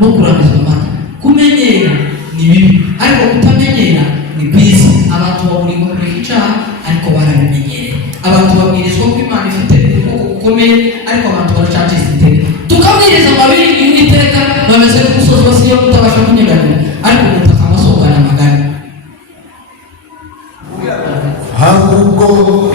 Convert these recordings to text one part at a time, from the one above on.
bo kurangiza amata. Kumenyera ni bibi, ariko kutamenyera ni byiza. Abantu baburirwa kureka icyaha ariko barabimenyereye. Abantu babwirizwa ko Imana ifite ubwoko bukomeye ariko abantu baracacitse iteka. Tukabwiriza amabiri y'Uwiteka bameze nk'umusozi wa Siyoni utabasha kunyeganyega, ariko umutaka amasogana amagana. Ahubwo we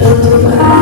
Hallelujah!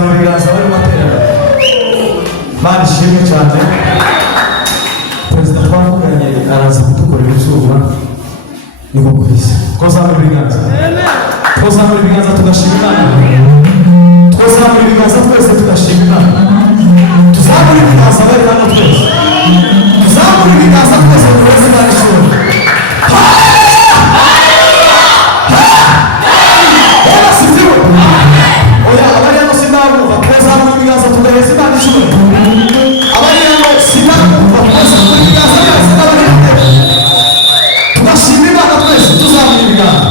Tuzamura ibiganza bari materana. Bari shimwe cyane. Perezida twavuganye araza kudukorera izuba. Niko kwisi. Tuzamura ibiganza. Tuzamura ibiganza tugashima Imana. Tuzamura ibiganza twese tugashima Imana. Tuzamura ibiganza bari hano twese. Tuzamura ibiganza twese twese bari shimwe. Oya, abari hano sinabumva tuzamura ibiganza tugaheza Imana ishimwe. Abari hano sinabumva tuzamura ibiganza byose n'abari hano. Tugashima Imana twese tuzamura ibiganza.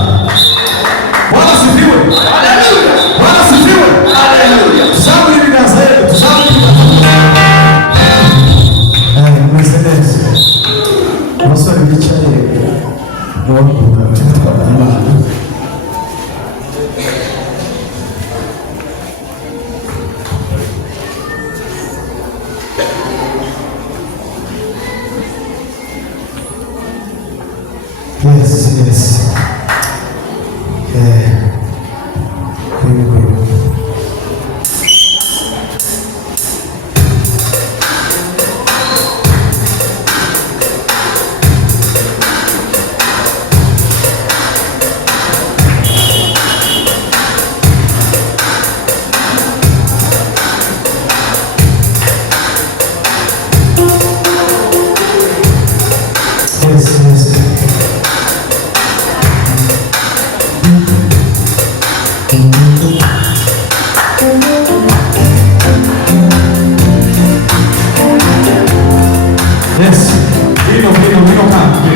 Bwana sifiwe. Haleluya. Bwana sifiwe. Haleluya. Tuzamura ibiganza yewe, tuzamura ibiganza. Mwese neza. Abasore bicaye mubavuga tubitwara Imana. Yes. Yes, vino canto.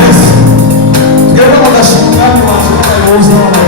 Yes, eu vou dar chuva no nosso usar uma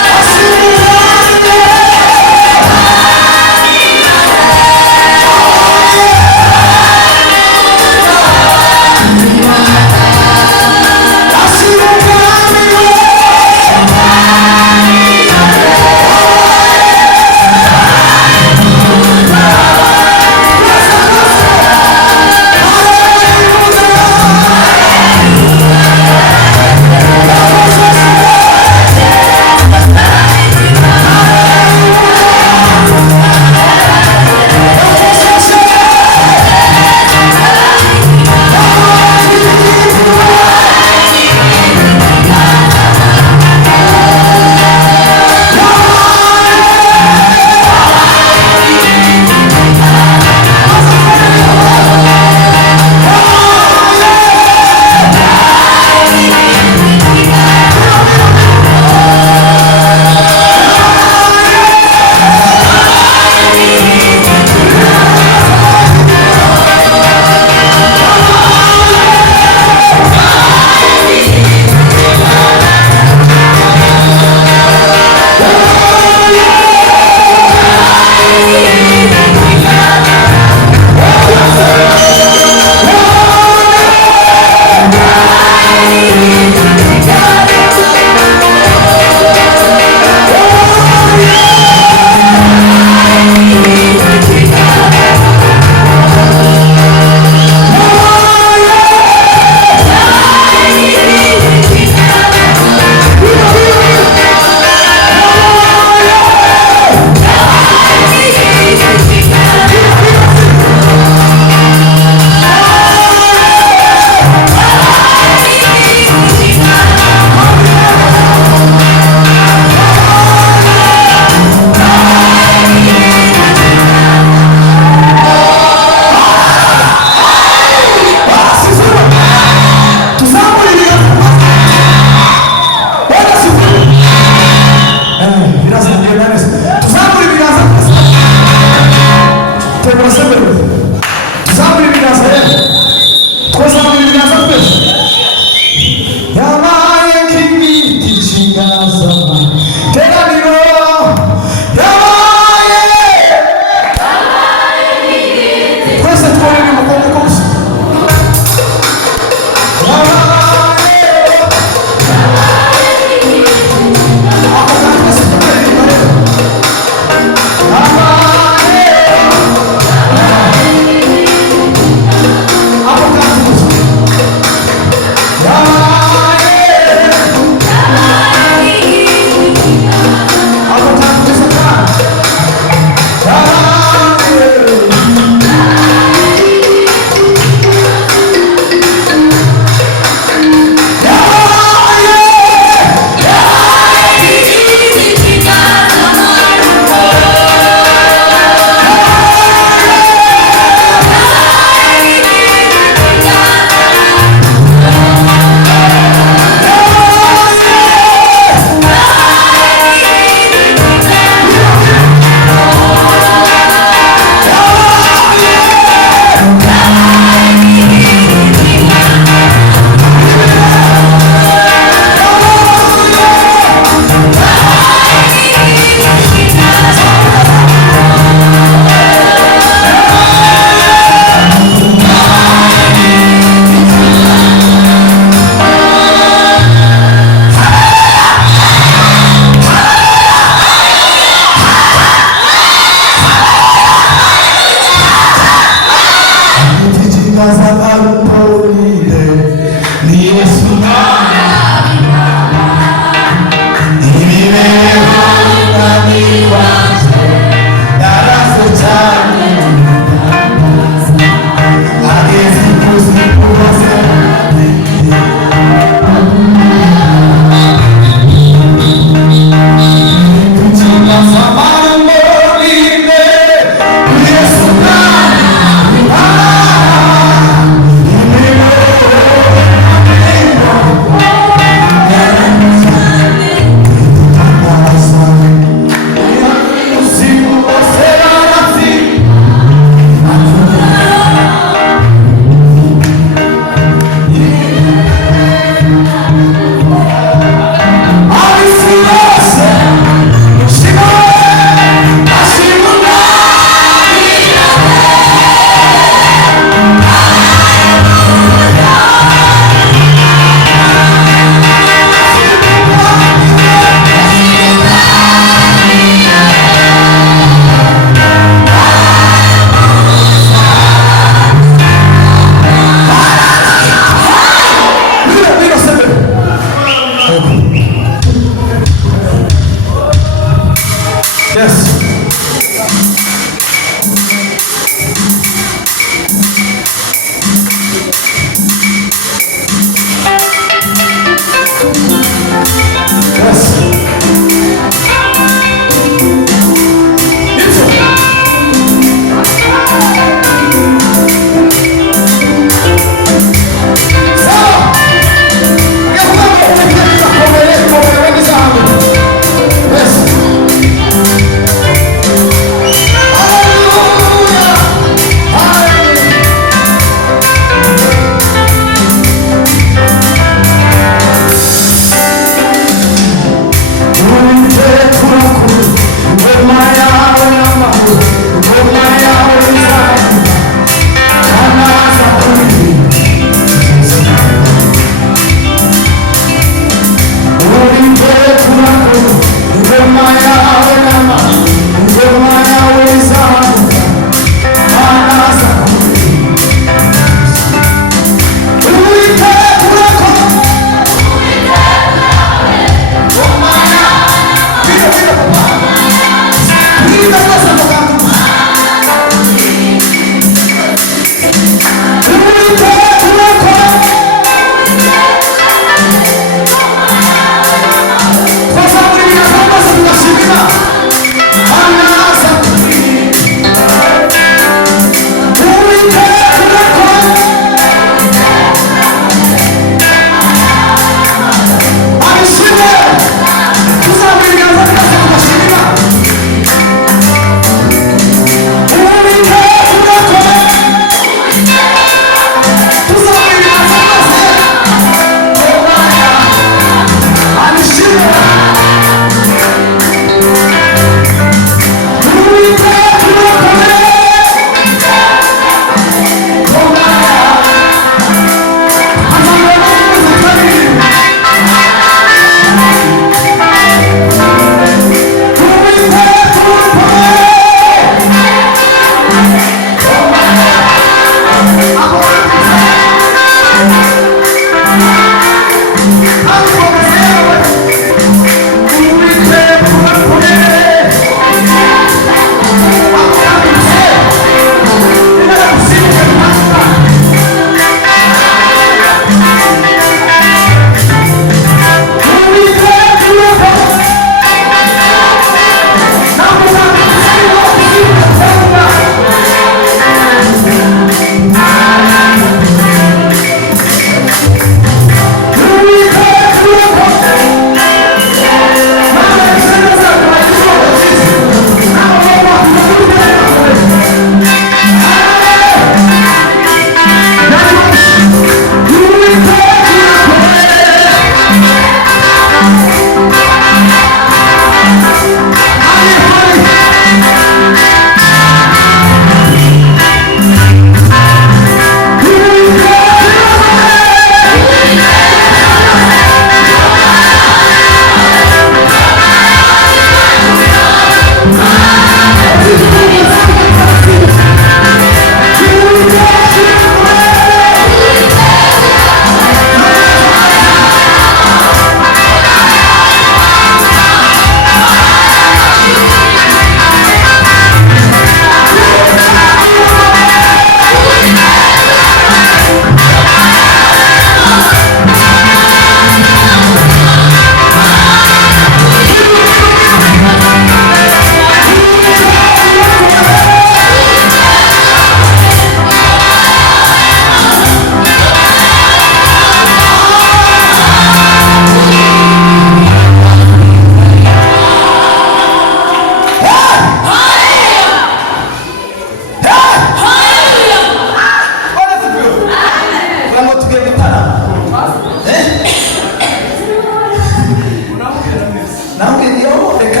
nawe iyo reka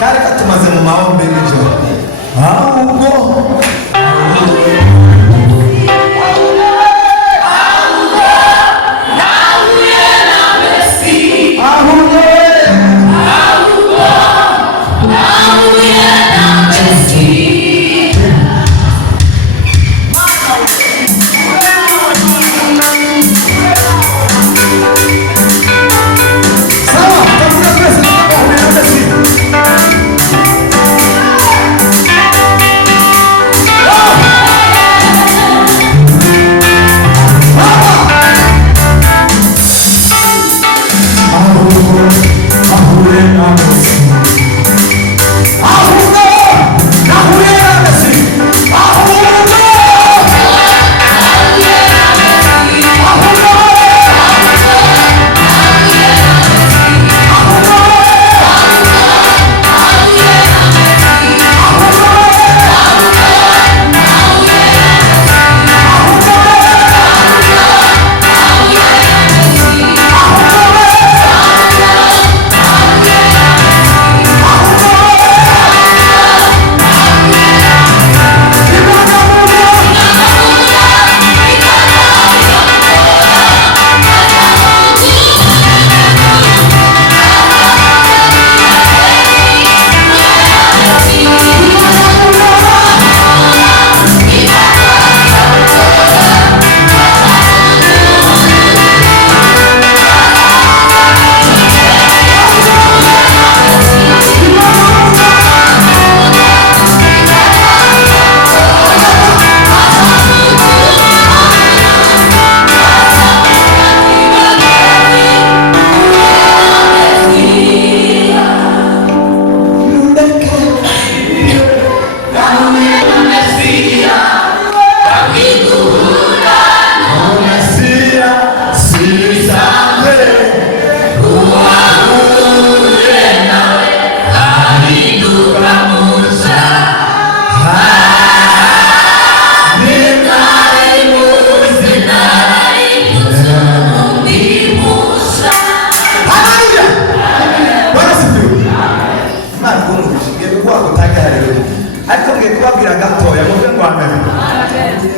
kare katumaze mu mahombe n'ijoro ahubwo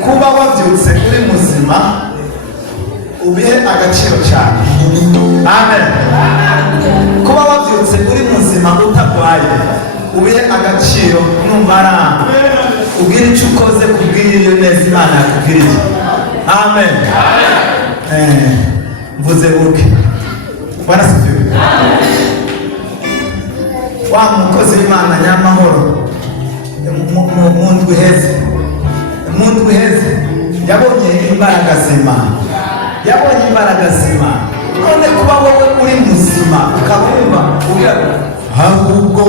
kuba wabyutse uri muzima ubihe agaciro cyane. Amen. Kuba wabyutse uri muzima utarwaye ubihe agaciro, numara ubwira icyo ukoze kubw'iyo neza Imana yakubwiriye. Amen. Mvuze buke Bwana sifiwe. Wa mukozi w'Imana nyamahoro umuntu uheze yabonye imbaraga z'Imana, none kuba wowe uri muzima ukabumva ugira ahubwo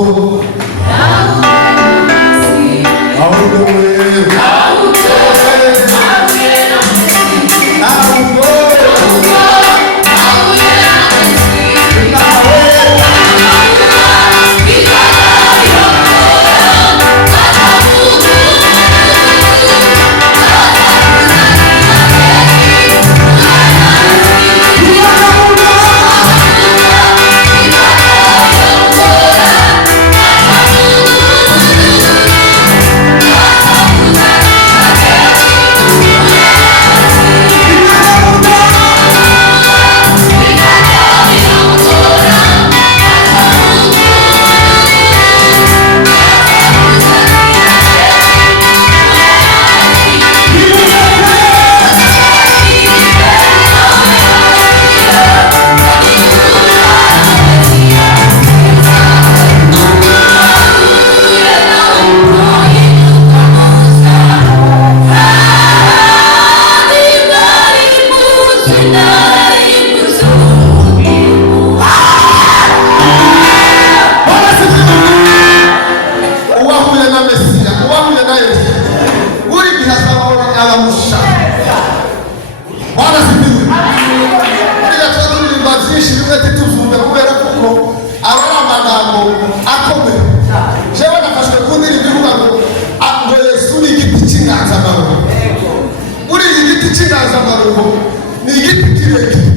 ni igiti kirekire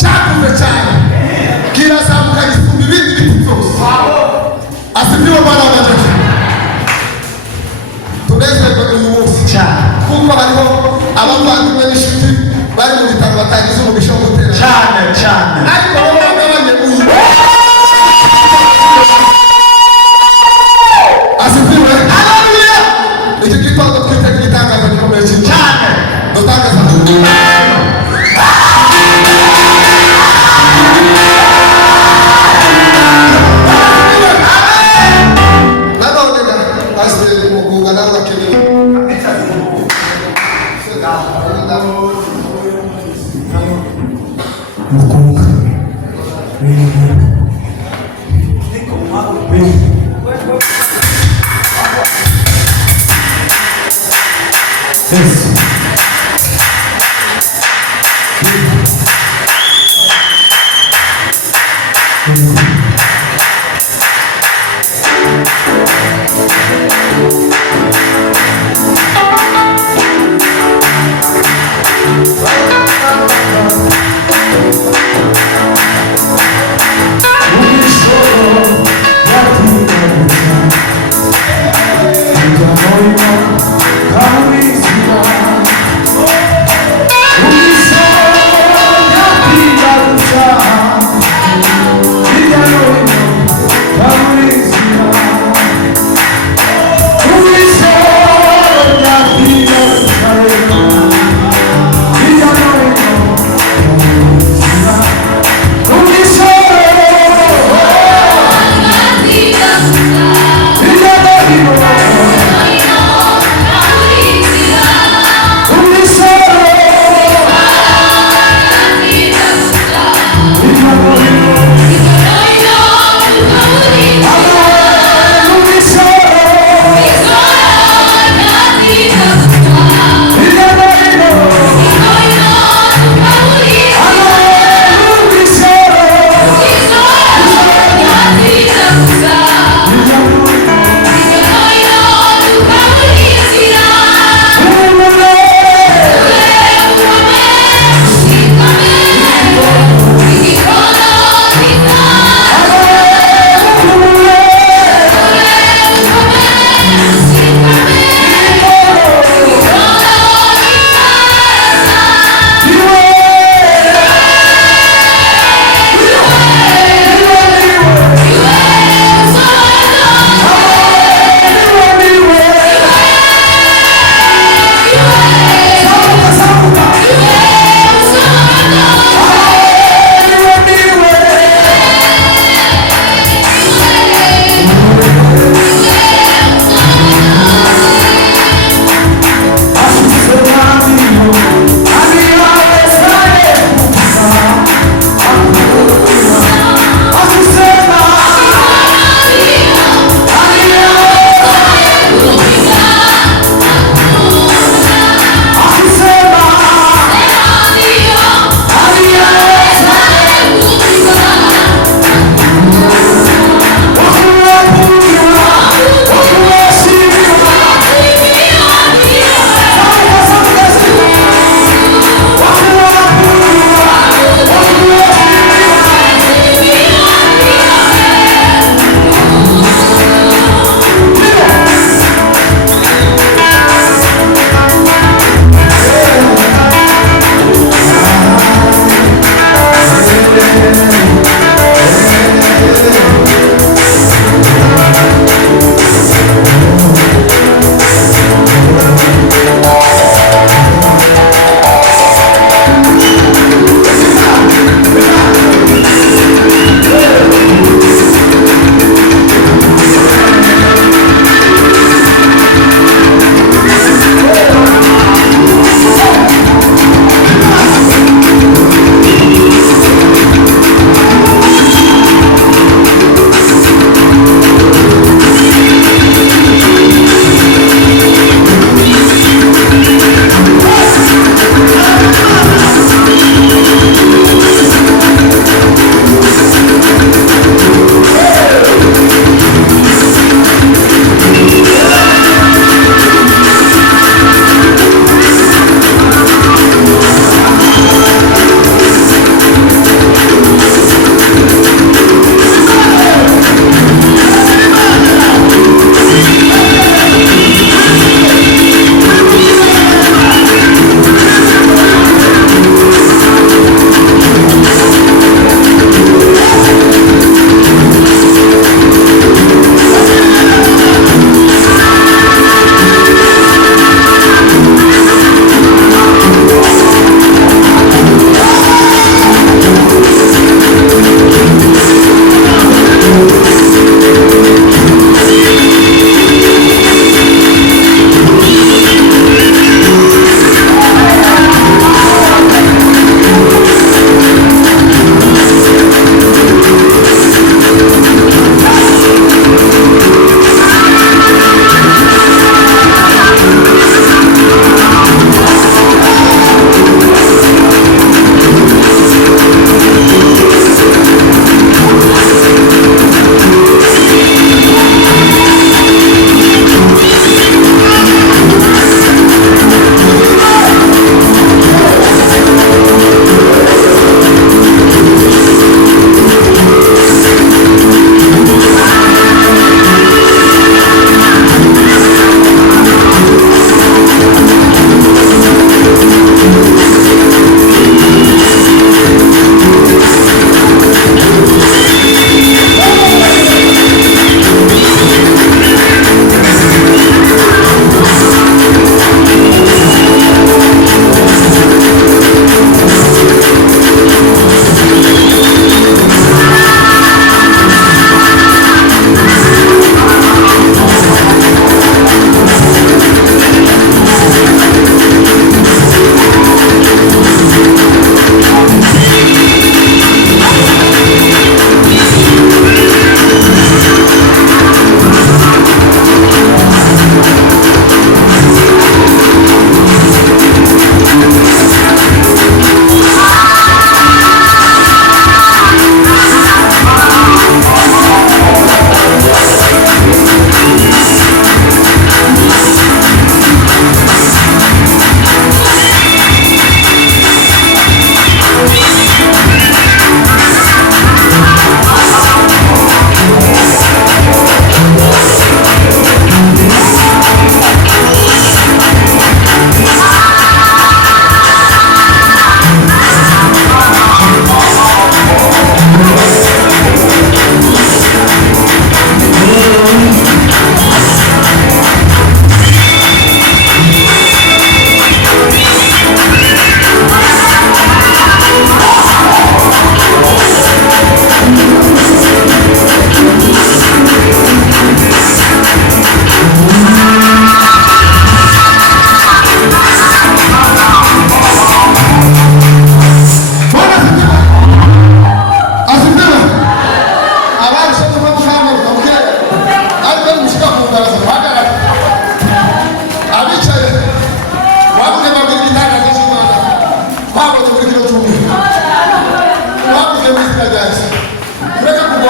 cyakuze cyane kirazamuka gisumba ibindi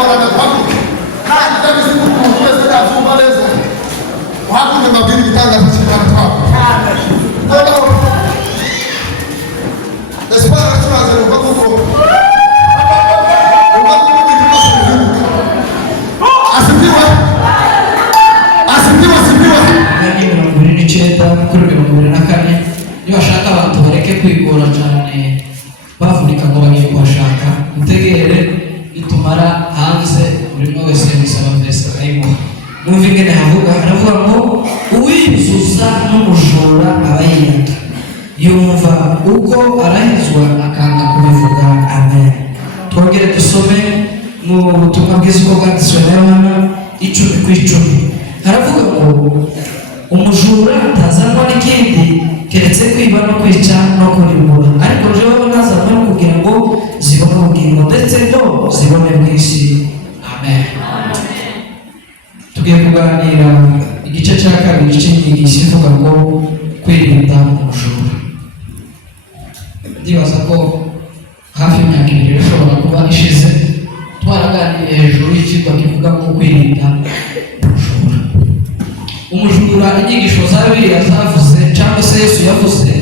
wanadamu hata msiku kuweza kufumba lezo wapi ni mabili kitanga kushikana kwako ndio espara tuanze kwa huko kuri 24 niba bashaka abantu bareke kwigora cyane bavunika ngo bagiye kubashaka mutegere itumara hanze buri wese musaba mbese akayimuha mwumva ingene haravuga ngo uwiyuzuza n'umujura aba yiyanga yumva uko arahizwa akanga kubivuga. Amen. Twongere dusome mu butumwa bwiza uko bwanditswe na Yohana 10:10 haravuga ngo umujura ntazanwa n'ikindi keretse kwiba no kwica no kurimbura, ariko jewe nazanwa no kugira ngo zibone ubugingo ndetse no zibone bwinshi. Amen. Tugiye kuganira igice cya kabiri cy'inyigisho ivuga ngo kwirinda umujura. Ndibaza ko hafi imyaka 2 ishobora kuba ishize twaraganiriye hejuru y'ikigo kivuga ko kwirinda umujura. Inyigisho za Bibiliya zavuze cyangwa se Yesu yavuze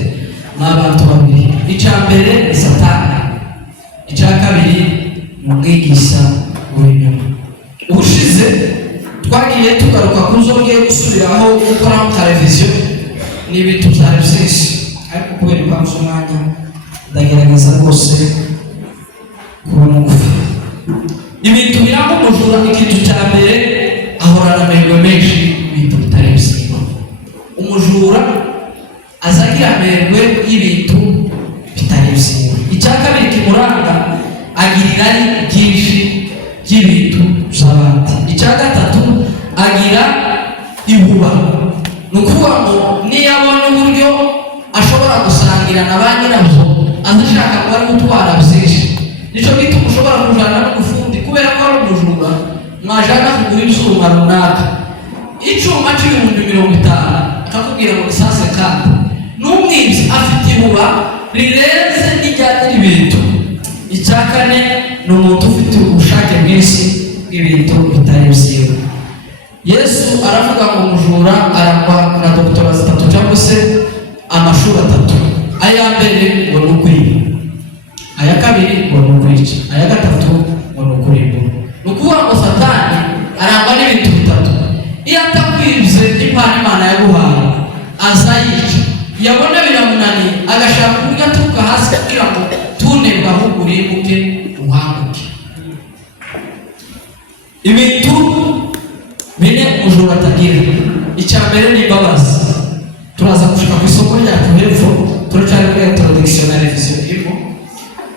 ni abantu babiri. Icya mbere ni Satani, icya kabiri ni umwigisha w'ibinyoma. Ubushize twagiye tugaruka ku zongeye gusubiraho gukora televiziyo n'ibintu byari byinshi, ariko kubera impamvu z'umwanya ndagerageza rwose kuba mugufi. Ibintu biranga umujura, ikintu cya mbere ahorana amahirwe menshi ibintu bitari bisiba. Umujura azagira amahirwe y'ibintu bitari bisiba. Icya kabiri kimuranga agira irari ryinshi ry'ibintu by'abandi. Icya gatatu agira ihuba, ni ukuvuga ngo niyo abona uburyo ashobora gusangira na ba nyirabyo azashaka kuba ari gutwara byinshi. Nicyo gituma ushobora kujana n'umufundi kubera ko ari umujura mwajana kugura icyuma runaka, icyuma cy'ibihumbi 50 akakubwira ngo sase kandi n'umwibyi afite ihuba rirenze n'ijyanye ibintu. Icya kane ni umuntu ufite ubushake bwinshi bw'ibintu bitari byiza. Yesu aravuga ngo umujura arangwa na doktora 3 cyangwa se amashuri 3. Aya mbere ngo ni ukwiba, aya kabiri ngo ni ukwica, aya gatatu ngo ni ukurimbura. Ni ukuvuga ngo Satani arangwa n'ibintu 3. Iyo atakwibye impano Imana yaguhaye azayica, yabona biramunaniye agashaka uburyo aturuka hasi kugira ngo tunebwe ahubwo urimbuke uhambuke. Ibintu bine umujura atagira. Icya mbere ni imbabazi. Turaza gushaka ku isoko ryacu hepfo, turacyari kuri introduction na revision irimo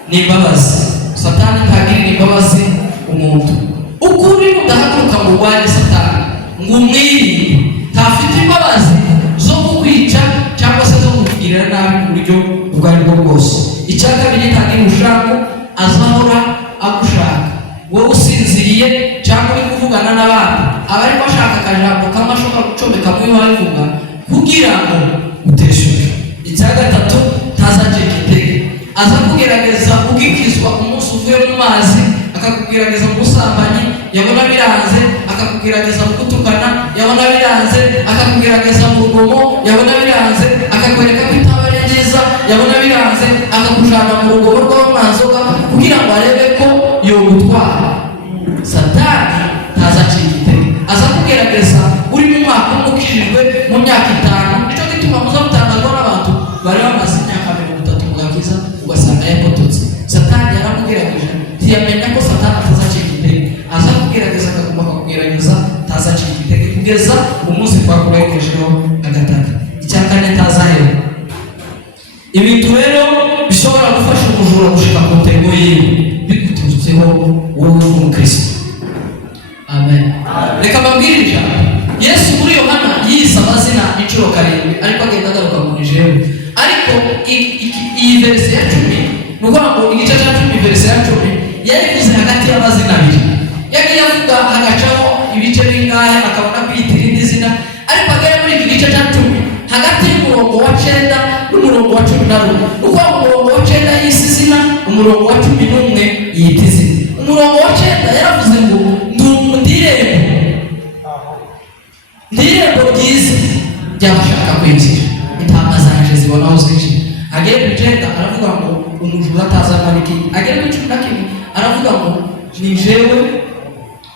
ni imbabazi. Satani ntagira imbabazi umuntu. Ukuri udahaguruka mu rwanya Satani ngo umwirinde, ntafite imbabazi zo kukwica cyangwa se zo kukugirira nabi mu buryo ubwo ari bwo bwose. Icya kabiri ntagira ushaka azahora agushaka. Wowe usinziriye cyangwa uri kuvugana n'abandi aba ari bashaka akajambo kamwe ashobora gucomeka muri wawe vuga kugira ngo uteshuke. Icya gatatu ntazacika intege, aza kugerageza ukikizwa umunsi uvuye mu mazi akakugerageza mu busambanyi, yabona biranze akakugerageza mu gutukana, yabona biranze akakugerageza mu rugomo, yabona biranze akakwereka ko itabari nziza, yabona biranze akakujana mu rugomo rw'amanzoga kugira ngo arebe ko yogutwara. Satani ntazacika intege, aza kugerageza uri mu mwaka umukijijwe mu myaka 5. Nicyo gituma muza mutangazwa n'abantu bari bamaze imyaka 30 mu gakiza ugasanga yakototse. Satani yaramugerageje ntiyamenya ko Satani atazacika intege, aza kugerageza akagomba kugerageza ntazacika intege kugeza umunsi twakuregejeho agataka. Icya kane ntazahera. Ibintu rero bishobora gufasha umujura gushika ku ntego yiwe biguturutseho wowe w'umukristo. Amen. Reka mbabwire Yesu muri Yohana yise amazina inshuro 7 ariko agenda agaruka mu Nigeria. Ariko iyi verse ya 10 nuko ngo igice cya 10 verse ya 10 yayivuze hagati y'amazina abiri. Yagiye avuga agacaho ibice bingahe akabona kwitira indi zina, ariko agera muri iki gice cya 10 hagati y'umurongo wa 9 n'umurongo wa 11. Nuko umurongo wa 9 yise izina, umurongo wa 11 yita izina. Umurongo wa 9 yaravuze ngo n'irembo ryiza ry'abashaka kwinjira, intama zanje zibona aho zinjira. Agera ku 9 aravuga ngo umujura atazana iki. Agera ku 11 aravuga ngo ni jewe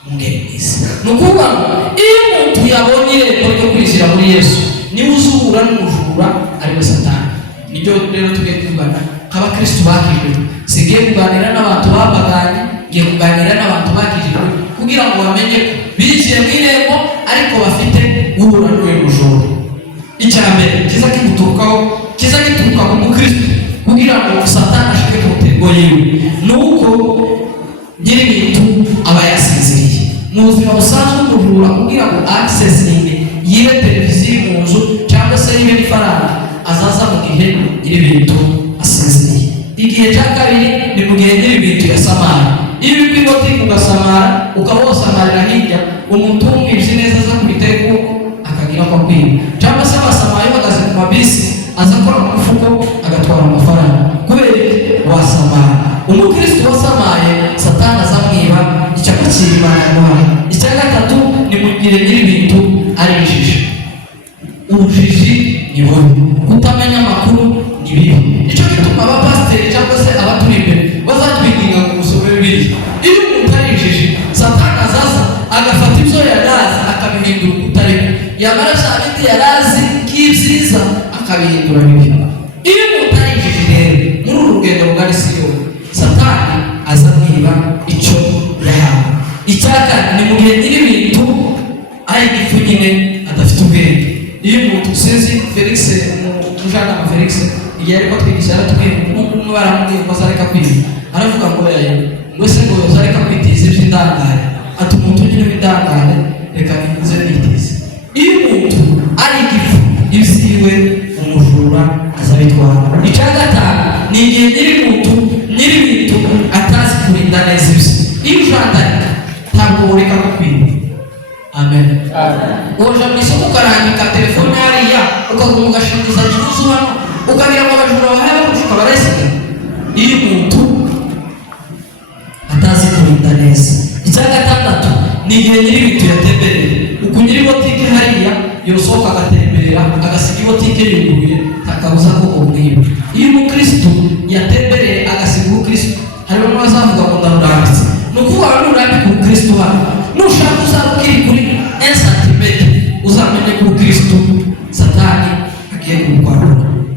mugenizi. Nukuvuga ngo iyo umuntu yabonye irembo ryo kwinjira muri Yesu, niwe uzura n'umujura ari we Satani. Nibyo rero tugiye kuvugana nk'abakristo bakijwe. Sigiye kuganira n'abantu bapaganye, ngiye kuganira n'abantu bakijwe kugira ngo bamenye binjiye mu irembo ariko bafite guhura n'uyu mujura. Icyambere kiza kiguturukaho, kiza gituruka ku mukristo kugira ngo Satani ashike ku mutego yiwe, nuko nyir'ibintu aba yasinziriye. Mu buzima busanzwe umujura kugira ngo accessinge yibe televiziyo mu nzu cyangwa se yibe ifaranga, azaza mu gihe nyir'ibintu asinziriye. Igihe cya kabiri ni mu gihe nyir'ibintu yasamara. Iyo uri kuri botike ugasamara, ukaba wasamarira hirya, umuntu umwibye neza aza kubiteka kuko akagira ko kwiba, cyangwa se basamaye bagaze ku mabisi, aza akora mu mufuko agatwara amafaranga kubera wasamara. Umukristo wasamaye Satani azamwiba icyakakira Imana yamuhaye. Icya gatatu ni mu gihe nyir'ibintu ari injiji. Ubujiji ni bubi, kutamenya amakuru ni bibi. Nicyo gituma abapasiteri cyangwa se abaturi imbere bazatwiginga ku gusoma Bibiliya. Iyo umuntu ari injiji, Satani azaza agafata ibyo yarazi akabihindura ukutareka, yamara bya bindi yarazi k'ibyiza akabihindura bibi. Iyo umuntu ari injiji rero muri uru rugendo rugari Siyoni, Satani aza kwiba icyo yahawe. Icyaka ni mu gihe nyir'ibintu ari igifu nyine adafite ubwenge. Iyo umuntu usizi Felix, umujyanama Felix, igihe ariko twigisha yaratubwiye umwe baramubwiye ngo azareka kwiba, aravuga ngo yaye ngo se ngo azareka kwitiza iby'indangare. Ati umuntu nyine w'indangare reka nize nitize. Iyo umuntu ari igifu ibyiwe umujura azabitwara. Icya gatanu ni igihe nyir'ibintu atazi kurinda neza ibye. Iyo ujandanye ntabwo ureka kwiba. Amen. Uja mu isoko ukarambika telefone hariya ukaguma ugashingiza ikibazo hano ukagira ngo abajura bahari barushuka barayisiga. Iyo umuntu atazi kurinda neza. Icya gatandatu ni igihe nyir'ibintu yatembereye. Uku nyir'ibotike hariya yosohoka agatembera agasiga ibotike yuguruye, akabuza ko umwiba. Iyo umukristo yatembereye agasiga ubukristo, harimo n'abazavuga ngo ndarurambitse. Ni ukuvuga ngo nurambika ubukristo hano, nushaka uzaba ukiri kuri 1 santimetre uzamenye ko ubukristo Satani agiye kubukwara.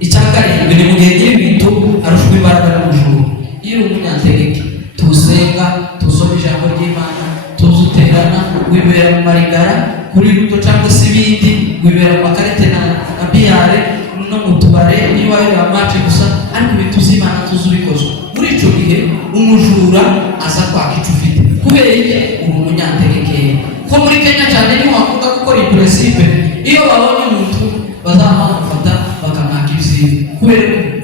Icya karindwi ni mu gihe nyir'ibintu arushwa imbaraga n'umujura. Iyo umunyantegeke tusenga, tusoma ijambo ry'Imana, tuzuterana, wibera mu marigara kuri ruto cyangwa se ibindi, wibera mu makarite na biyare no mu tubare, iyo wabera amace gusa, ariko ibintu z'Imana tuzubikozwa. Muri icyo gihe umujura aza kwaka icyo ufite kubera iki uri umunyantegeke. Ko muri Kenya cyane niho wakunda gukora iyi principe, iyo babonye umuntu bazamufata bakamwaka ibyiwe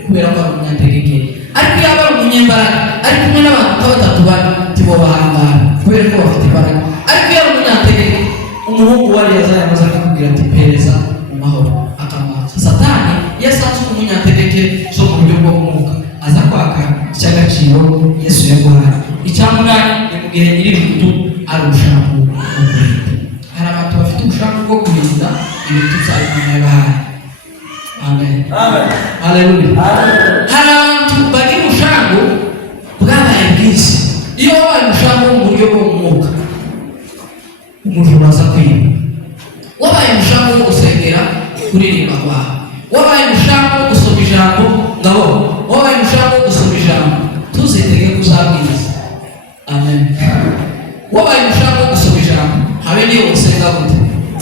kubera ko ari umunyantegeke. Ariko iyo aba ari umunyembaraga ari kumwe n'abantu batatu bane tibo bahangara kubera ko bafite imbaraga. Ariko iyo ari umunyantegeke, umuhungu wari yazaye amaze akakubwira ati pereza mu mahoro akamwaka. Satani iyo asanzwe umunyantegeke zo mu buryo bwo mwuka aza kwaka icy'agaciro Yesu yaguhaye. Icya munani ni mu gihe nyir'ibintu ari ubushake bwo kurinda. Hari abantu bafite ubushake bwo kurinda ibintu by'Imana yabahaye. Amen. Amen. Haleluya. Hari abantu bagira ubushake bwabaye bwinshi. Iyo wabaye ubushake mu buryo bwo mwuka, umujura aza kwiba. Wabaye ubushake bwo gusengera kuririmba kwawe, wabaye ubushake bwo gusoma ijambo ngabo, wabaye ubushake bwo gusoma ijambo tuzitege kuzabwiriza. Amen. Wabaye ubushake bwo gusoma ijambo habe niyo usenga gute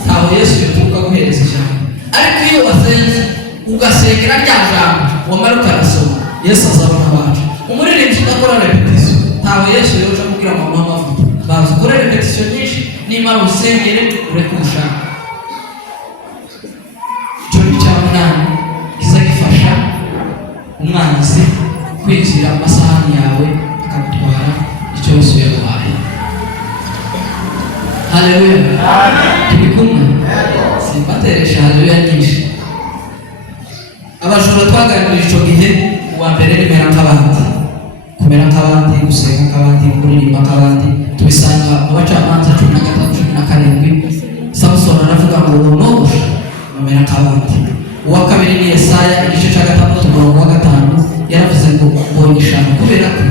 ntaho Yesu yaturuka guhereza ijambo. Ariko iyo wasenze ugasengera rya jambo wamara ukarasoma, Yesu azabona abacu. Umuririmbyi udakora repetition ntaho Yesu yoja kubwira mama amavuta baza ukore repetition nyinshi, nimara usengere ureke ubushake. Icyo ni cya munani kiza gifasha umwanzi kwinjira amasahani yawe akagutwara icyo Yesu yaguhaye. Haleluya. Turi kumwe? Simbateresha haleluya nyinshi. Abajura twaganirije icyo gihe, uwa mbere ni kumera nk'abandi, gusenga nk'abandi, kuririmba nk'abandi. Tubisanga mu Bacamanza 13:17. Samusoni aravuga aravuga ngo nogosha bamera nk'abandi. Uwa kabiri ni Yesaya igice cya 6 umurongo wa 5 yaravuze ngo mbonye ishyano kubera ko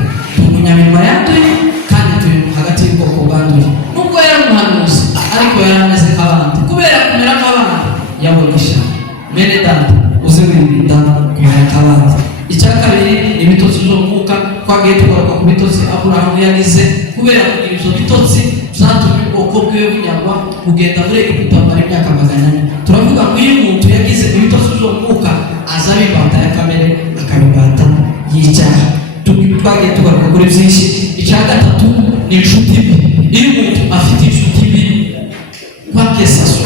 umunyamirimo yanduye kandi turi hagati y'ubwoko bwanduye. Nubwo yari umuhanuzi ariko yari ameze nk'abandi, kubera kumera nk'abandi yabonye ishyano. Bene data uze wirinda kumera nk'abandi. Icya kabiri ni ibitotsi by'umwuka. Twagiye tugaruka ku bitotsi Aburahamu yagize kubera kugira ibyo bitotsi byatumye ubwoko bwe bunyagwa bugenda muri Egiputa mara imyaka 400. Turavuga ngo iyo umuntu yagize ibitotsi by'umwuka aza bibata ya kamere akabibata y'icyaha. Twagiye tugaruka kuri byinshi. Icya gatatu ni inshuti mbi. Iyo umuntu afite inshuti mbi kwakesaso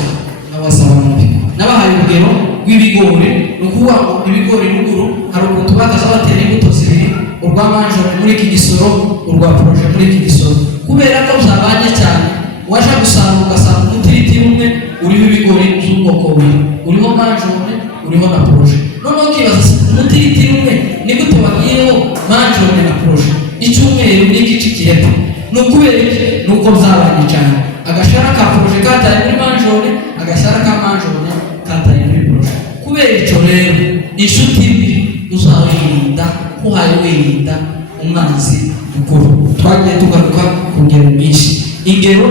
n'abasaba mubi. Nabahaye urugero rw'ibigori. Ni ukuvuga ngo ibigori ruguru hari ukuntu bakaza batera imbuto zibiri, urwa manjone muri iki gisoro, urwa proje muri iki gisoro. Kubera ko zabanye cyane, waje gusarura ugasanga umutiriti umwe uriho ibigori by'ubwoko bubiri, uriho manjone, uriho na proje. Noneho ukibaza umutiriti umwe ni gute wagiyeho manjone na proje icyumweru n'igice kireka? Ni ukubera ni uko zabanye cyane. Agashara ka proje kataye muri manjone, agashara ka manjone kataye muri proje. Kubera icyo rero inshuti mbi uzawirinda, uhaye wirinda umwanzi mukuru. Twagiye tugaruka ku ngero nyinshi. Ingero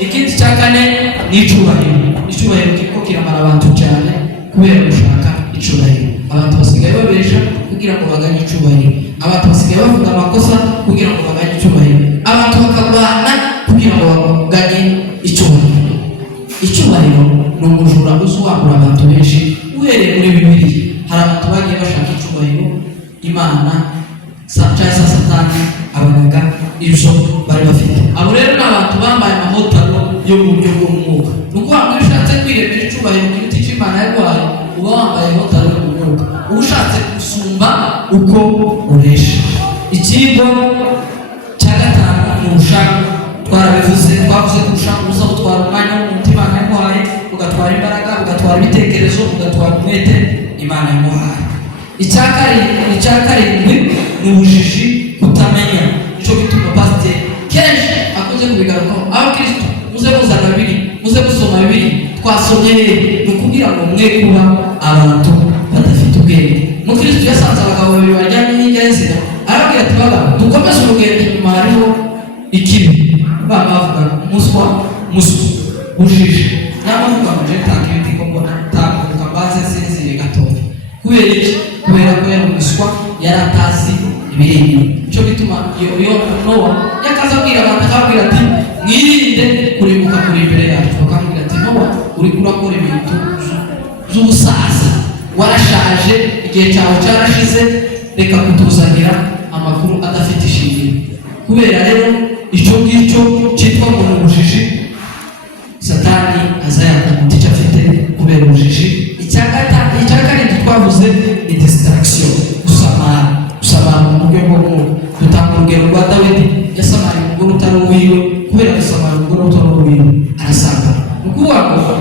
ikindi cya kane ni icyubahiro. Icyubahiro kiko kiramara abantu cyane kubera gushaka icyubahiro. Abantu basigaye babesha kugira ngo baganye icyubahiro. Abantu basigaye bavuga amakosa kugira ngo baganye icyubahiro. Abantu bakabana kugira ngo baganye icyubahiro. Icyubahiro ni umujura uzwagura abantu benshi. Uhereye muri Bibiliya hari abantu bagiye bashaka icyubahiro, Imana cyangwa Satani abanaga ibyo bari bafite. Abo rero ni abantu bambaye amahotano yo mu buryo bw'umwuka. Ni ukuvuga ngo iyo ushatse kwirebera icyubahiro ku giti cy'Imana yaguhaye uba wambaye hotano yo mu mwuka, uba ushatse gusumba uko uresha. Ikigo cya gatanu ni ubushake. Twarabivuze, twavuze ko ubushake buza butwara umwanya w'umuntu Imana yaguhaye, ugatwara imbaraga, ugatwara ibitekerezo, ugatwara umwete Imana yaguhaye. Icya karindwi ni ubujiji, kutamenya. Nicyo bituma pasiteri kenshi akunze kubigarukaho. Abakristo muze muzana Bibiliya, muze gusoma Bibiliya. Twasomye ni ukubwira ngo mwe kuba abantu badafite ubwenge. Umukristo yasanze abagabo babiri bajyanye n'injya y'inzira, arababwira ati baba dukomeze urugendo, inyuma hariho ikibi. Bavuga muswa bujiji. N'abavuga ngo je tanka ibiti ko mbona tanka mbaze sinzire gatoya. Kubera iki? Kubera ko yari umuswa, yari atazi ibirenge. Cyo bituma iyo Nowa yakaza abwira abantu, akabwira ati mwirinde kurimbuka kuri imbere yacu. Bakamubwira ati Nowa uri kurakora ibintu by'ubusaza, warashaje, igihe cyawe cyarashize, reka kutuzanira amakuru adafite ishingiro. Kubera rero icyo ngicyo cyitwa ngo ni ubujiji, Satani azayaka mu icyo afite kubera ubujiji. Icya karindwi twavuze ni distraction, gusamara mu buryo bwo gutanga urugero rwa Dawidi. Yasamariye umugore utari uwiwe, kubera gusamara umugore utari uwiwe arasanga. Ni ukuvuga ngo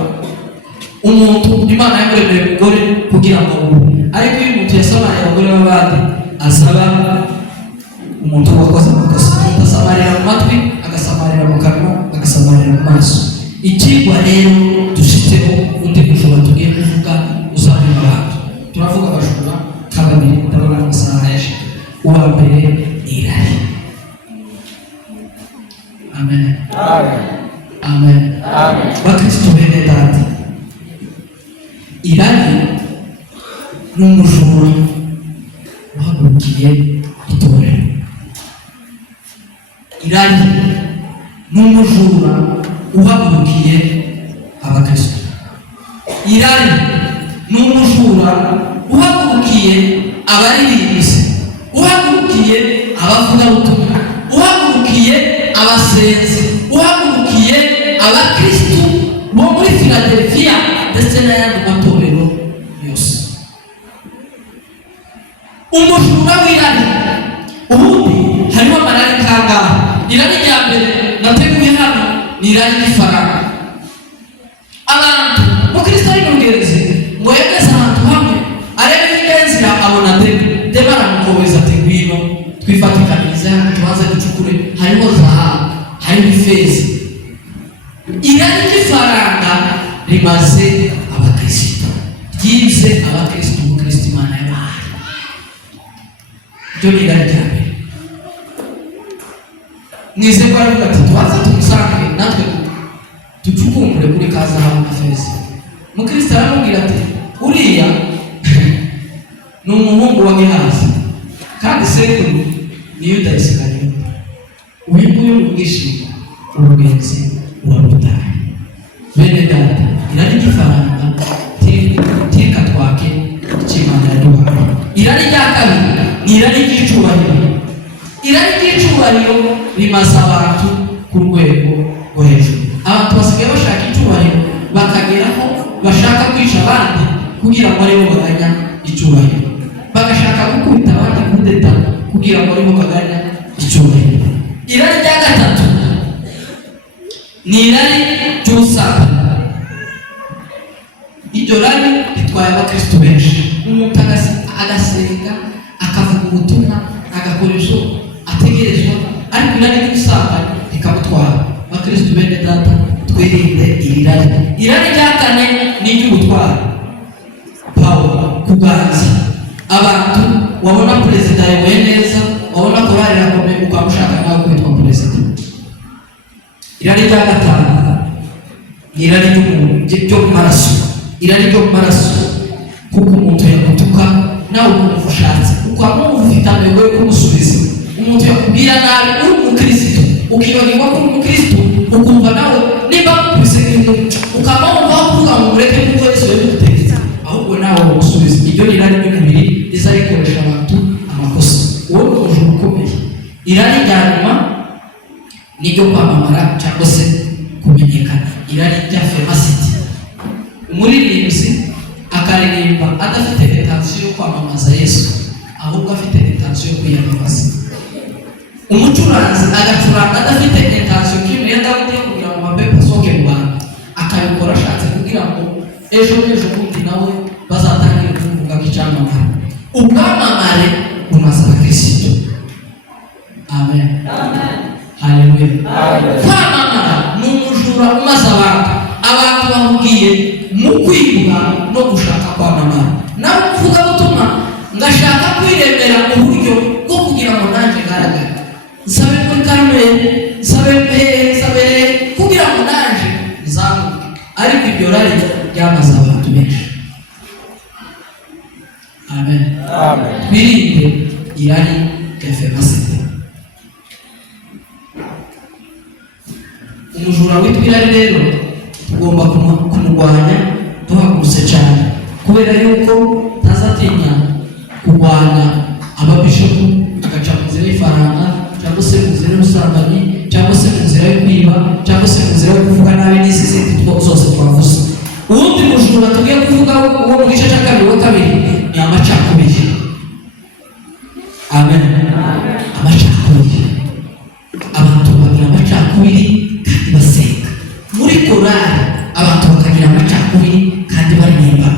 umuntu Imana yamuremeye umugore kugira ngo ariko iyo umuntu yasamariye abagore b'abandi asaba umuntu wakoze amakosa. Umuntu asamarira mu matwi, agasamarira mu kanwa, agasamarira mu maso. Ikigwa rero dushyizeho undi mujura tugiye kuvuga uzamenya abantu. Turavuga abajura kababiri, ndabona amasaha yaje. Uwa mbere ni irari. Amen. Amen. Bakristo bene data, irari ni umujura uhagurukiye itorero. Irari ni umujura uhagurukiye abakristo. Irari ni umujura uhagurukiye abaririmbyi, uhagurukiye abavugabutumwa, uhagurukiye abasenzi, uhagurukiye abakristo bo muri Philadelphia ndetse n'ayandi matorero yose. Umujura w'irari. Ubundi harimo amarari kangahe? Irari rya mbere nateguye hano ni irari ry'ifaranga. Abantu mukristo y'ingereza ngo yageze ahantu hamwe arebe y'ingenzi abona deba aramukobeza ati ngwino twifatikanyirize hano tubanze ducukure, hariho zahabu, hariho ifeza. Irari ry'ifaranga rimaze abakristo, ryize abakristo umukristo Imana yabahaye. Ibyo ni irari rya mbere. Mwize ko aravuga ati twaza tumusange natwe ducukumbure kuri ka zahabu na feza. Umukristo aramubwira ati uriya ni umuhungu wa Gehazi kandi sekuru ni Yuda Isikariyote. Uyu nguyu ni ubwishimo, ubugenzi urabutaye. Bene data, irari ry'ifaranga teka twake ikimana yaduhaye. Irari rya kabiri ni irari ry'icubahiro. Irari ry'icubahiro rimaze abantu ku rwego rwo hejuru. Abantu basigaye bashaka icubahiro bakageraho bashaka kwica abandi kugira ngo aribo baganya icubahiro, bagashaka gukubita abandi kudeta kugira ngo aribo baganya icubahiro. Irari rya gatatu ni irari ry'ubusambanyi. Iryo rari ritwaye abakristo benshi. Umuntu agasenga akavuga ubutumwa agakora ibyo ategerezwa, ariko irari ry'ubusambanyi rikamutwara. Abakristo bene data, twirinde iri rari. Irari rya kane ni iry'ubutwari. Pawulo kuganza abantu, wabona perezida yayoboye neza, wabona ko barirakomeye ukamushaka nawe kwitwa perezida. Irari rya gatanu ni irari ryo mu maraso. Irari ryo mu maraso, kuko umuntu yagutuka nawe ukumva ushatse, ukamwumva ufite amego yo kumusubiza. Umuntu yakubwira nabi uri umukristo, ukibagirwa ko uri umukristo, ukumva nawe niba mukubise nk'intu ukamwumva wakuvuga ngo mureke kuko Yesu yabidutegetse, ahubwo nawe umusubiza. Iryo ni irari ry'umubiri riza rikoresha abantu amakosa. Uwo ni umujura ukomeye. Irari rya nyuma ni ryo kwamamara cyangwa se kumenyekana. Irari rya femasiti. Umuririmbyi akaririmba adafite intention yo kwamamaza Yesu, ahubwo afite intention yo kwiyamamaza. Umucuranzi agacuranga adafite intention kimwe ya Dawidi yo kugira ngo mapepo asohoke mu bantu, akabikora ashatse kugira ngo ejo bundi nawe bazatangire kuvuga ko icyamamare. Ubwamamare bumaze abakristo. Amen. Haleluya. Kwamamara ni umujura umaze abantu bahugiye mu kwibuka no gushaka kwamamara. Nawe uvuga gutuma ngashaka kwiremera uburyo bwo kugira ngo nanjye ngaragare, nsabe muri Karumeli, nsabe kugira ngo nanjye nzamuke. Ariko iryo rari ryamaze abantu benshi. Amen. Twirinde irari rya femasite. Umujura witwa irari rero tugomba kumurwanya duhagurutse cyane, kubera yuko ntazatinya kurwanya ababishopu agaca mu nzira y'ifaranga, cyangwa se mu nzira y'ubusambanyi, cyangwa se mu nzira yo kwiba, cyangwa se mu nzira yo kuvuga nabi n'izi zindi zose twavuze. Uwundi mujura tugiye kuvuga uwo mu gice cya kabiri wa kabiri ni amacakubiri. Amen. Amacakubiri. Abantu bagira amacakubiri kandi basenga. Muri korali abantu bakagira amacakubiri kandi baririmba.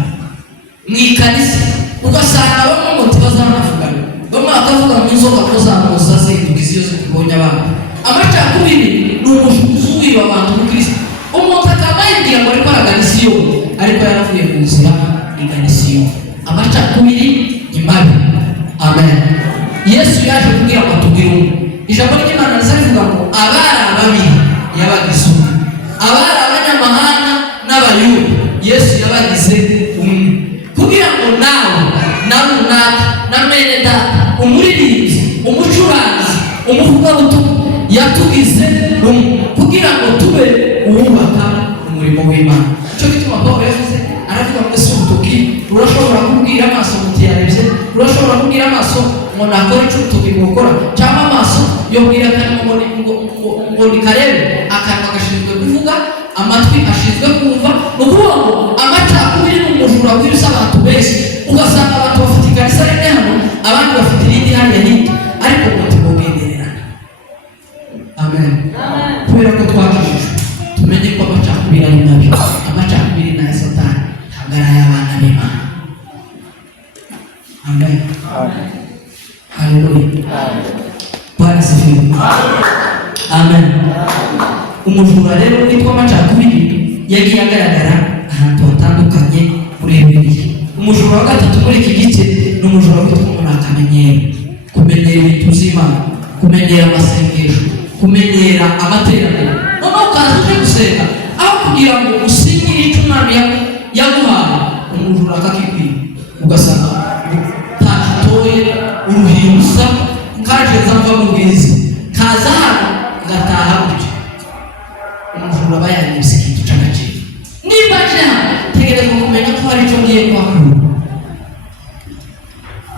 Mu ikanisa ugasanga bamwe ngo ntibazanavugana, bamwe bakavuga ngo inzoka ko zamuza zinduka isi yose kubonye abantu. Amacakubiri ni umujuguzi wiba abantu mu Kristo. Umuntu akaba yibwira ngo ariko aragana isiyo, ariko yaravuye ku nzira igana isiyo. Amacakubiri ni mabi. Amen. Yesu yaje kugira ngo atubwire umwe. Ijambo ry'Imana rivuga ngo abari babiri yabagize umwe, abari abanyamahanga n'abayuda Yesu yabagize umwe, kugira ngo nawe na runaka na mwene data, umuririmbyi, umucuranzi, umuvugabutumwa yatugize umwe, kugira ngo tube uwubaka umurimo w'Imana. Cyo gituma Pawulo yavuze, aravuga ngo ese urutoki urashobora kubwira amaso muti yarebye, urashobora kubwira amaso ngo nakora icyo urutoki gukora, cyangwa amaso yobwira akanwa ngo nikarebe, akanwa gashinzwe kuvuga, amatwi ashinzwe kumva. Ni ukuvuga ngo amacakubiri ni umujura w'ibisa abantu benshi. Ugasanga abantu bafite ikanisa rimwe hano, abandi bafite irindi hariya hirya, ariko ngo tubogendererana. Amen. Kubera ko twakijijwe tumenye ko amacakubiri ari mabi. Amacakubiri ni aya Satani, ntabwo ari ay'abana b'Imana. Amen. Haleluya. Bwana asifiwe. Amen. Umujura rero witwa amacakubiri yagiye agaragara ahantu hatandukanye muri Bibiliya. Umujura wa gatatu muri iki gice ni umujura witwa umuntu akamenyero, kumenyera ibintu by'Imana, kumenyera amasengesho, kumenyera amateraniro. Noneho ukaza uje gusenga aho kugira ngo usinyire icyo Imana yaguhaye, umujura akakikwiba ugasanga ntacyotoye uruhinduza kaje zava mu bwiza kaza hano ngataha gutyo. Umujura aba yanyibye ikintu cy'agaciro. Niba aje hano tegereza kumenya ko hari icyo ngiye kuhakura.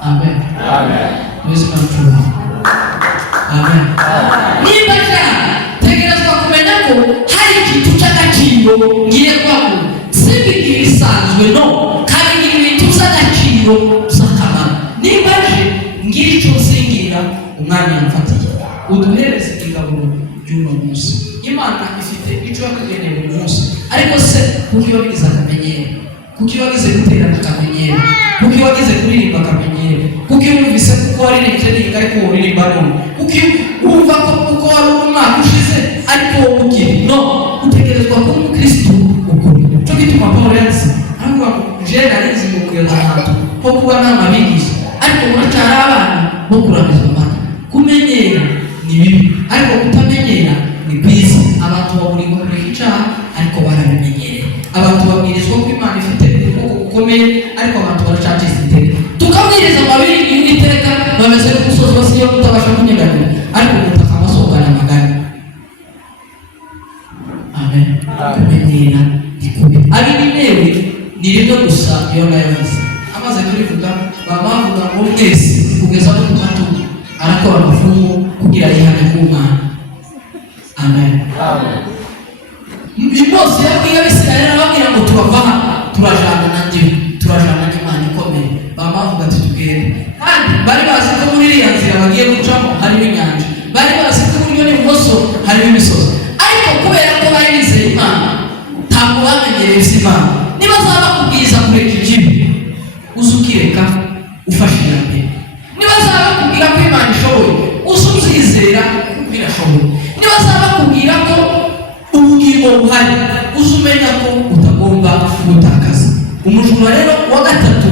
Amen. Amen. Amen. Niba aje hano tegereza kumenya ko hari ikintu cy'agaciro ngiye kuhakura. Si ibintu bisanzwe no, kandi ni ibintu by'agaciro by'akamaro. Niba aje ngira icyo nsingira umwanya yamfatiye, uduhereze ingaburo y'uno munsi. Imana ifite icyo yakugeneye buri munsi, ariko se kuko iyo wagize akamenyero, kuko iyo wagize guterana akamenyero, kuko iyo wagize kuririmba akamenyero, kuko iyo wumvise kuko waririmbye n'iga ariko uririmba none, kuko iyo wumva ko kuko wari umwaka ushize ariko wowe ukiri no, utegerezwa kuba umukristo ukuri. Cyo gituma Pawulo yanditse aravuga ngo jewe narinzi ngo kuyobora ahantu ho kuba n'amabigisha, ariko muracyari abana bo kuramizwa amata. Kumenyera ni bibi, ariko kutamenyera ni byiza. Abantu baburirwa kureka icyaha ariko barabimenyereye. Abantu babwirizwa ko Imana ifite ukuboko gukomeye, ariko abantu baracacitse iteka. Tukabwiriza amabiri y'Uwiteka bameze nk'umusozi wa Siyoni utabasha kunyeganyega, ariko ubutaka amasogana amagana. Amen. Kumenyera ni kubi. Abimenewe ni rimwe gusa iyo nayavuze. Amaze kurivuga bavuga ngo mwese kugeza no ku matuku arakora amafungo kugira yihane ku Mana. Amen. Amen. Mose yabwiye Abisirayeli arababwira ngo turava turajana na ndiwe, turajana n'Imana ikomeye. Bavuga ati tugende, kandi bari bazi ko muri iriya nzira bagiye gucamo harimo inyanja, bari bazi ko iburyo n'ibumoso harimo imisozi, ariko kubera ko bari bizeye Imana ntabwo bamenyereye iby'Imana. Niba zaba kubwiza kureka ikibi uze ukireka ufashe iya mbere. Niba zaba kubwira ko Imana ishoboye uze ubyizera kuko irashoboye. Niba zaba kubwira ko ubugingo buhari uze umenya ko utagomba gutakaza. Umujura rero wa gatatu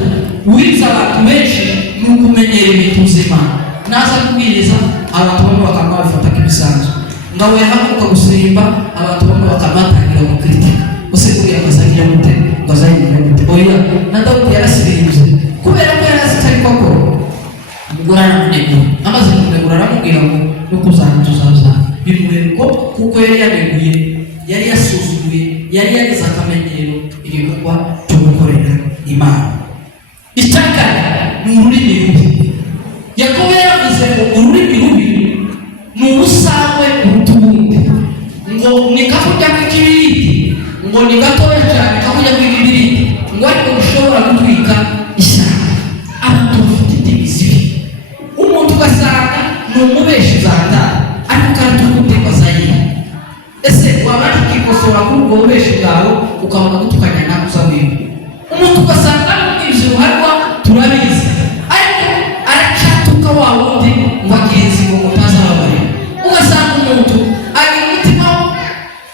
wiza abantu benshi ni ukumenyera ibintu by'Imana. Naza kubwiriza abantu bamwe bakaba babifata nk'ibisanzwe, ngaho yahaguruka gusirimba abantu bamwe bakaba batangira gukritika, use kuriya bazagira gute, bazagira gute. Oya, na Dawudi yarasirimbye kubera ko yari azi icyo ari gukora. Umugore aramunegura, amaze kumunegura aramubwira ngo no kuzantuzaza bimuhereko kuko yari yaneguye, yari yasuzuguye, yari yagize akamenyero igikorwa cyo gukorera Imana. Icyaka ni ururimi rubi. Yakobo yaravuze ngo ururimi rubi ni ubusangwe kuruta ubundi, ngo ni kakujya kw'ikibiriti, ngo ni gatoya cyane kakujya kw'ikibiriti, ngo ariko bishobora gutwika ishyamba. Abantu bafite indimi zibi, umuntu ugasanga ni umubeshi zandara ariko kandi ukutekwa zayiha. Ese wabanje ukikosora kuri ubwo bubeshi bwawe ukabona gutukanya nawe uza wiwe. Umuntu ugasanga n'ubwibye ruharwa turabizi, ariko aracatuka wa wundi ngo agenzi ngo mutazababarira. Ugasanga umuntu ari umutima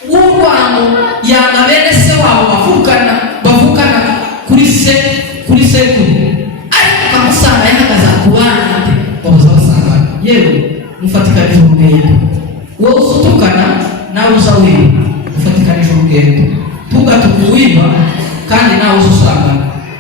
w'urwango yanga bene se wabo bavukana kuri sekuru, ariko ukamusanga yahagaze ku bana babuza basanga yewe mufatikanije urugendo. Wowe usutukana nawe uza wiba mufatikanije urugendo. Tugatuka uwiba kandi nawe usanga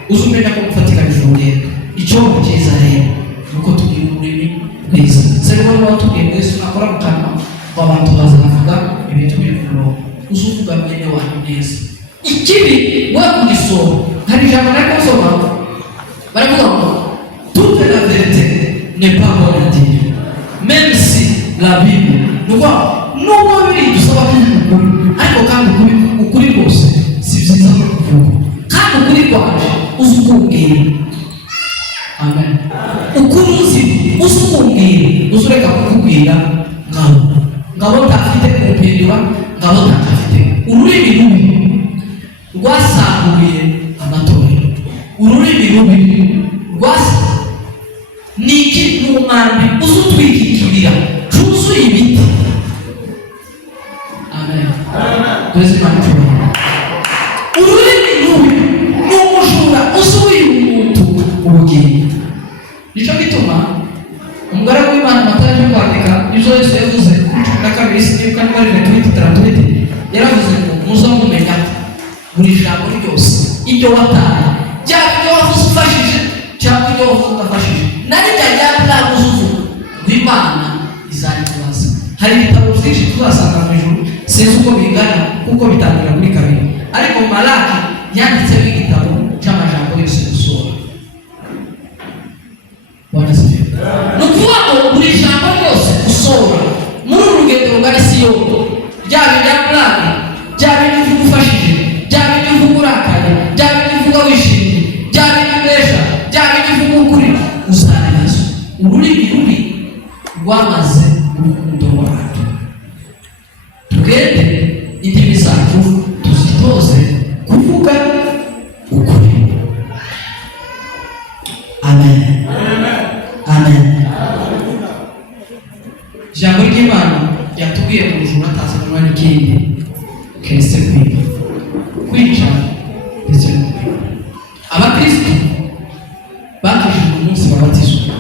uzumenya ko mufatikanije urugendo. Icyo cyiza rero nuko tugira ururimi rwiza. Sero n'aho tugiye mwese nakora mu kanwa abantu bazavuga ibintu biri ku murongo, uzuvuga mwene wanyu neza. Ikibi we kugisoma, hari ijambo nari kusoma baravuga ngo toute la vérité n'est pas bonne à dire, même si la Bible nubwo biri dusaba kuvuga ariko kandi ukuri kose si byiza kuvuga, kandi ukuri kwaje uzi ukubwira. Amen. Ukuri uzi ukubwira, uzureka kukubwira ngabo ntafite kumpindura, ngabo ntafite. Ururimi rubi rwasaguye amatorero, ururimi rubi niki n'umwambi uzutwikikirira cyuzuye ibiti. Amen. Ururimi muza mumenya buri jambo ryose iryo wataye cyangwa iryo wavuze ufashije cyangwa iryo wavuze udafashije narijya ryaburaga uzuvuga rw'Imana izarikubaza. Hari ibitabo byinshi tuzasanga mu ijuru sinzi uko bingana kuko bitangira kuri kabiri, ariko Malaki yanditseho igitabo cy'amajambo yose gusohora. Ni ukuvuga ngo buri jambo ryose gusohora muri uru rugendo rugana Siyoni, ryaba irya Malaki, ryaba iryo uvuga ufashije, ryaba iryo uvuga urakaye, ryaba iryo uvuga wishimye, ryaba iryo ubesha, ryaba iryo uvuga ukuri, uzaribazwa. Ururimi rubi rwamaze urukundo rwacu. Tugende indimi zacu tuzitoze kuvuga ukuri. Amen. Amen. Ijambo ry'Imana yatubwiye mu ijuru atazanwa n'ikindi keretse kwica ndetse no kwiba. Abakristo bakijijwe umunsi babatizwa,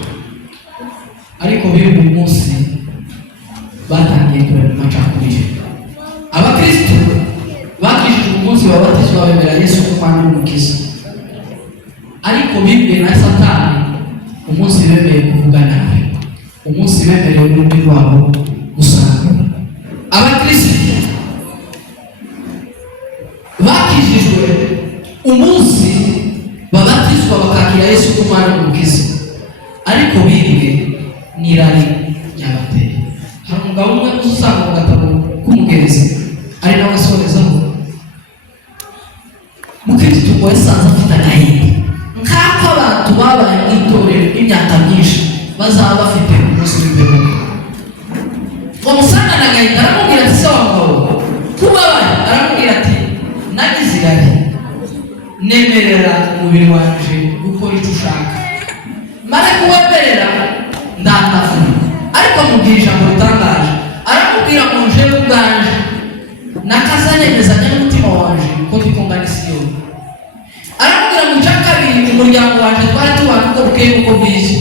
ariko biba uyu munsi batangiye kureba amacakubiri. Abakristo bakijijwe umunsi babatizwa bemera Yesu nk'Umwami n'Umukiza, ariko bibwiye na Satani umunsi bemeye kuvuga nabi, umunsi bemereye ururimi rwabo gusanga. Abakristo bakijijwe umunsi babatizwa bakakira Yesu nk'Umwami n'Umukiza, ariko bibwe n'irari ryabateye. Hari umugabo umwe usanga mu gatabo k'umugenzi ari nawe asorezaho, mukristo ngo yasanze afite agahinda nk'ako abantu babaye mu itorero imyaka myinshi bazaba bafite umunsi w'imperuka. Umusangana agahinda aramubwira ati se wamugabo kubabaye, aramubwira ati nagize irari, nemerera umubiri wanje gukora icyo ushaka, mare kuwemerera ndatavuna. Ariko amubwira ijambo ritangaje, aramubwira ngo njewe ubwanje nakazanemezanya n'umutima wanje ko ndikungana Siyoni. Aramubwira ngo icya kabiri umuryango wanje twari tubana uko bukeye uko bwije.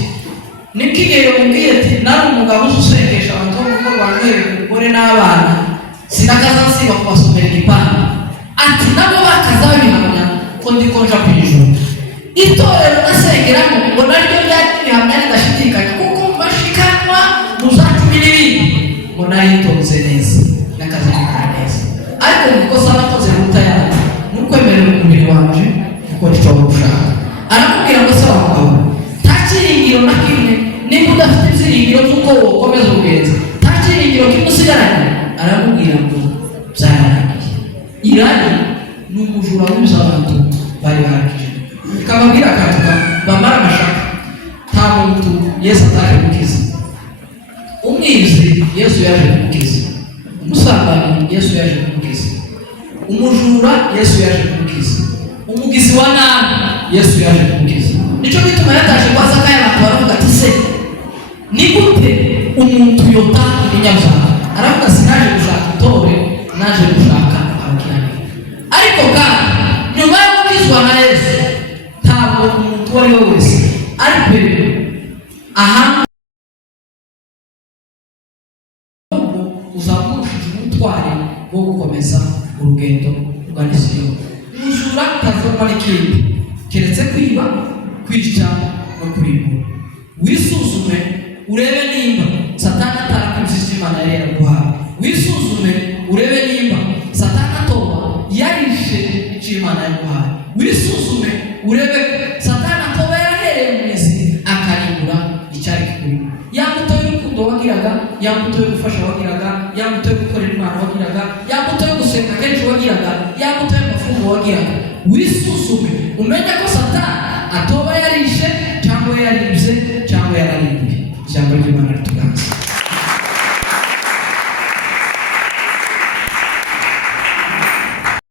Nibwo igihe yamubwiye ati nari umugabo usengesha abantu bo mu rugo rwanjye umugore n'abana, sinakaza nsiba kubasomera igipande. Ati nabo bakaza babihamya ko ndiko nja ku ijuru. Itorero nasengeramo ngo naryo ryari rihamya ridashidikanya kuko mbashikanwa muzatumi n'ibindi, ngo naritonze neza nakaza nikora neza. Ariko mukosa nakoze ruta yawe n'ukwemerera umubiri wanje gukora icyo ushaka. Aramubwira ngo se wamugabo nta kiringiro na kimwe, niba udafite ibyiringiro by'uko wokomeza ubugenzi nta kiringiro kimwe usigaranye. Aramubwira ngo byararangiye. Irari ni umujura w'ibyabantu bari barakije, ikababwira akatuka bamara amashaka. Nta muntu Yesu ataje gukiza. Umwizi Yesu yaje kumukiza, umusambanyi Yesu yaje kumukiza, umujura Yesu yaje kumukiza, umugizi wa nabi Yesu yaje kumukiza. Nicyo gituma yataje kwa Zakayo abantu baravuga ati se ni gute umuntu yotaha ibinyabyaha? Aravuga sinaje gushaka itore, naje gushaka abakiranirwa. Ariko kandi nyuma yo gukizwa na Yesu ntabwo umuntu uwo ari we wese ari kwemera aha uzamushije umutware wo gukomeza urugendo rwa Siyoni. Umujura utavunwa n'ikindi keretse kwiba, kwica no kurimbura. Wisuzume urebe nimba Satani atarakumvise Imana yari yaraguhaye. Wisuzume urebe nimba Satani atoba yarishe icyo Imana yaguhaye. Wisuzume urebe Satani atoba yarahereye mu mizi akarimbura icyari kikuri. Ya mbuto y'urukundo wagiraga, ya mbuto yo gufasha wagiraga, ya mbuto yo gukorera Imana wagiraga, ya mbuto yo gusenga kenshi wagiraga, ya mbuto y'amafungo wagiraga. Wisuzume umenye